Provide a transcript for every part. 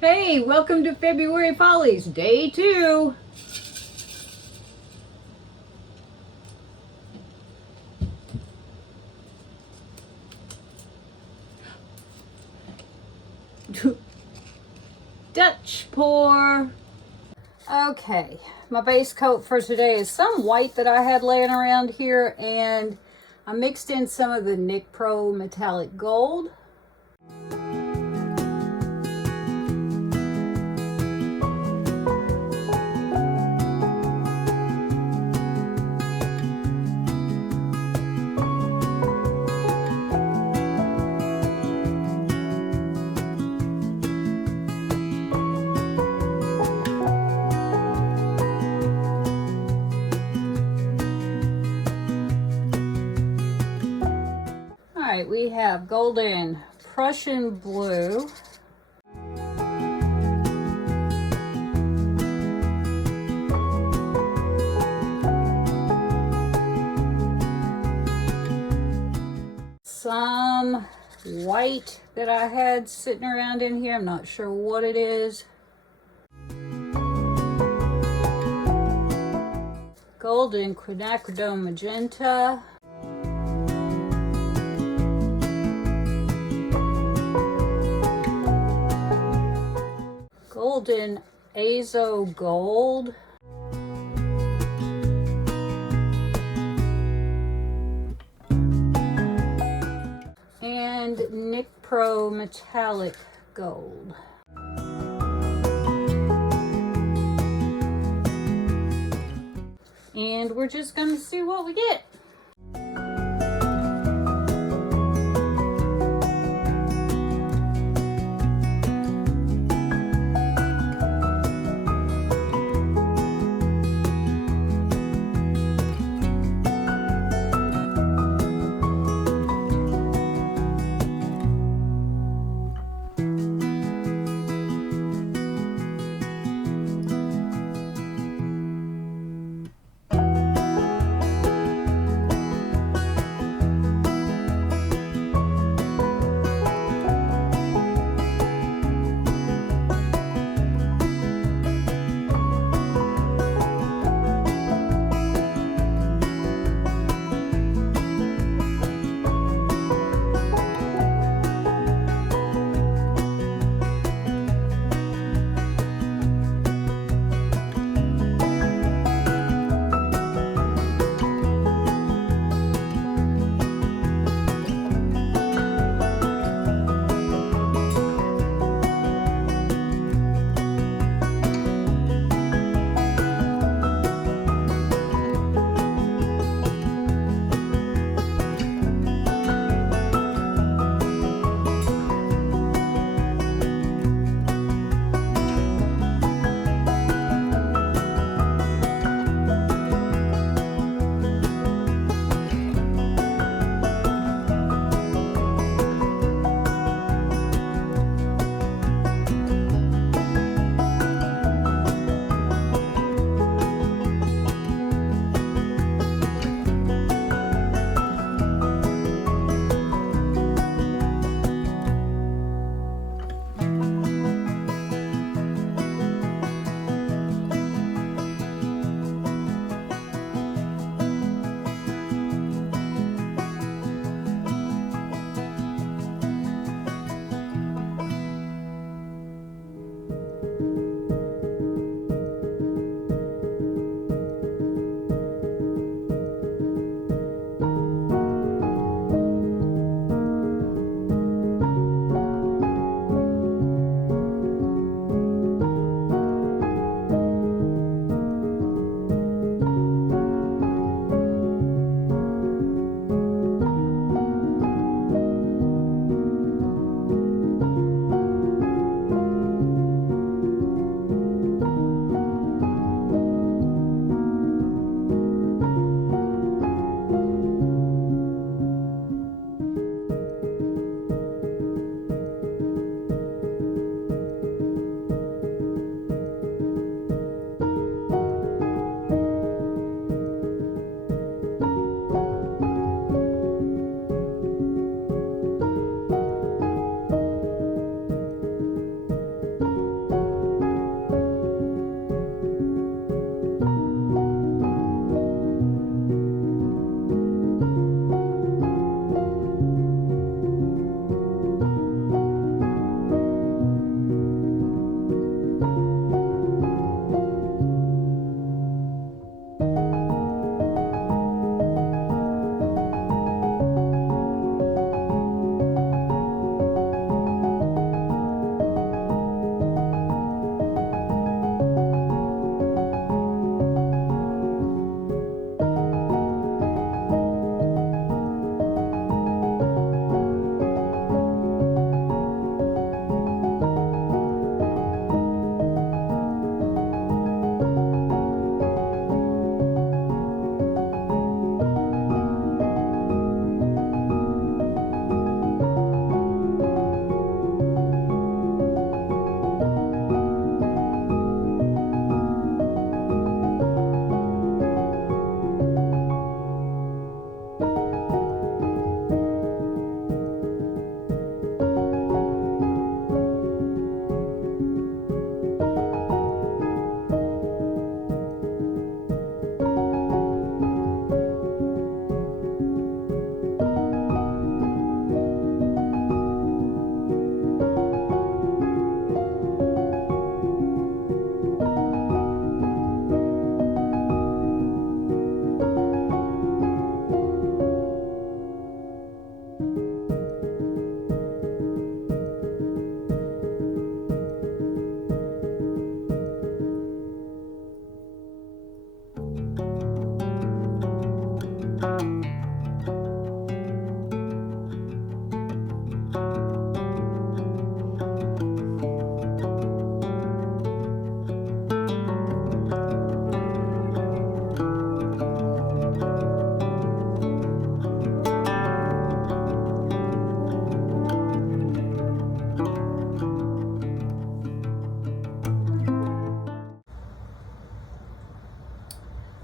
Hey, welcome to February Follies, day 2. Dutch pour. Okay, my base coat for today is some white that I had laying around here, and I mixed in some of the Nick Pro metallic gold. Alright, we have golden Prussian blue, some white that I had sitting around in here, I'm not sure what it is, golden quinacridone magenta, golden azo gold, and Nick Pro metallic gold. And we're just going to see what we get.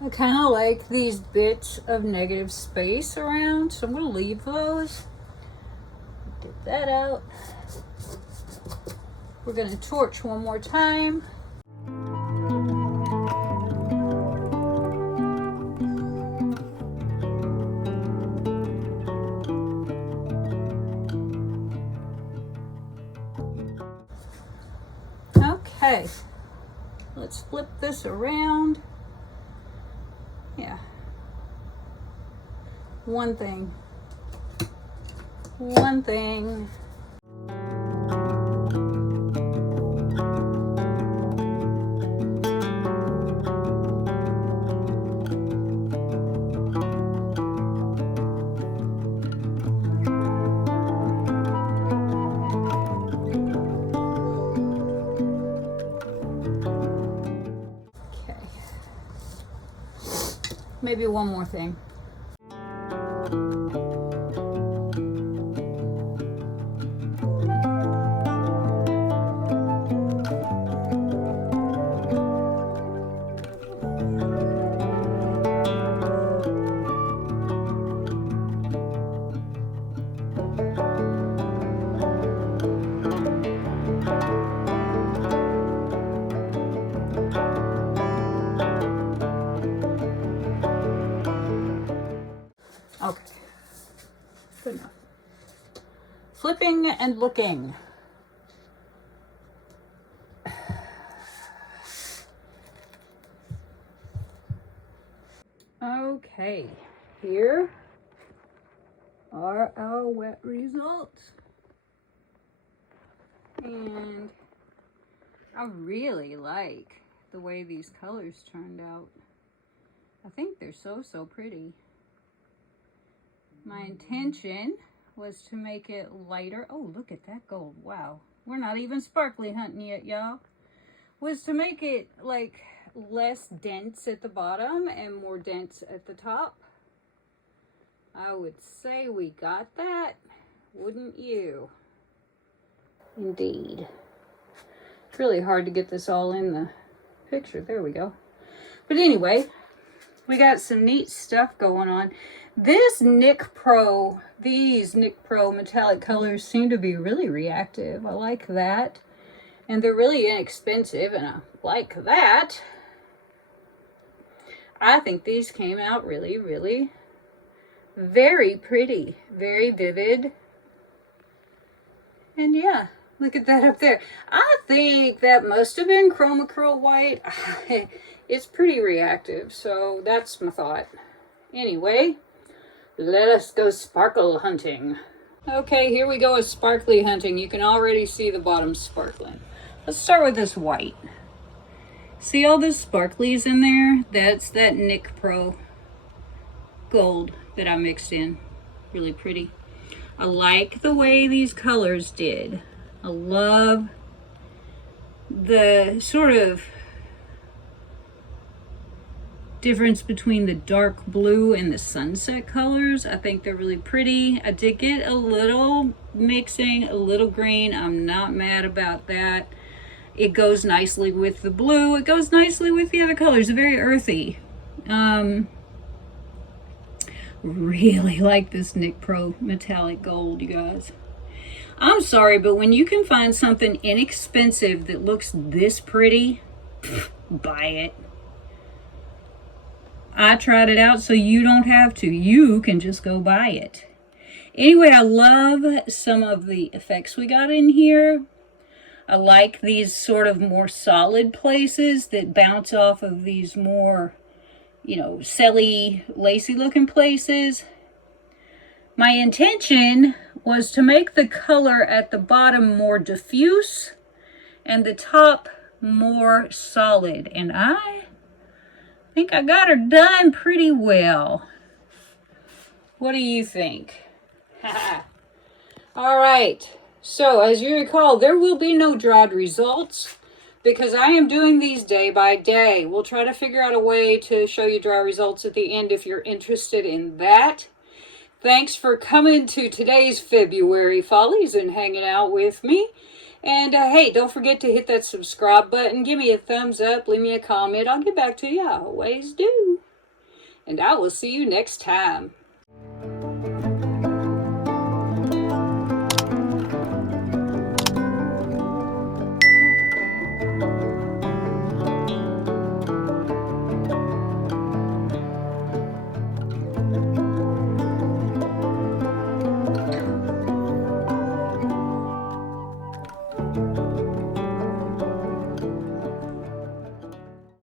I kind of like these bits of negative space around, so I'm going to leave those. Get that out. We're going to torch one more time. Okay, let's flip this around. Yeah. One thing. Okay. Maybe one more thing. Okay, good enough. Flipping and looking. Okay, here are our wet results. And I really like the way these colors turned out. I think they're so pretty. My intention was to make it lighter. Oh, look at that gold. Wow. We're not even sparkly hunting yet, y'all. Was to make it like less dense at the bottom and more dense at the top. I would say we got that, wouldn't you? Indeed. It's really hard to get this all in the picture. There we go. But anyway, we got some neat stuff going on. These Nick Pro metallic colors seem to be really reactive. I like that. And they're really inexpensive, and I like that. I think these came out really very pretty. Very vivid. And yeah, look at that up there. I think that must have been Chroma Curl White. It's pretty reactive, so that's my thought. Anyway, let us go sparkle hunting. Okay, here we go with sparkly hunting. You can already see the bottom sparkling. Let's start with this white. See all those sparklies in there? That's that Nick Pro gold that I mixed in. Really pretty. I like the way these colors did. I love the sort of difference between the dark blue and the sunset colors. I think they're really pretty. I did get a little mixing, a little green. I'm not mad about that. It goes nicely with the blue. It goes nicely with the other colors. Very earthy. Really like this Nick Pro metallic gold, you guys. I'm sorry, but when you can find something inexpensive that looks this pretty, buy it. I tried it out so you don't have to. You can just go buy it. Anyway, I love some of the effects we got in here. I like these sort of more solid places that bounce off of these more, you know, celly, lacy looking places. My intention was to make the color at the bottom more diffuse and the top more solid. And I think I got her done pretty well. What do you think? All right. So as you recall, there will be no dried results because I am doing these day by day. We'll try to figure out a way to show you dry results at the end if you're interested in that. Thanks for coming to today's February Follies and hanging out with me. And hey, don't forget to hit that subscribe button. Give me a thumbs up. Leave me a comment. I'll get back to you. I always do. and I will see you next time.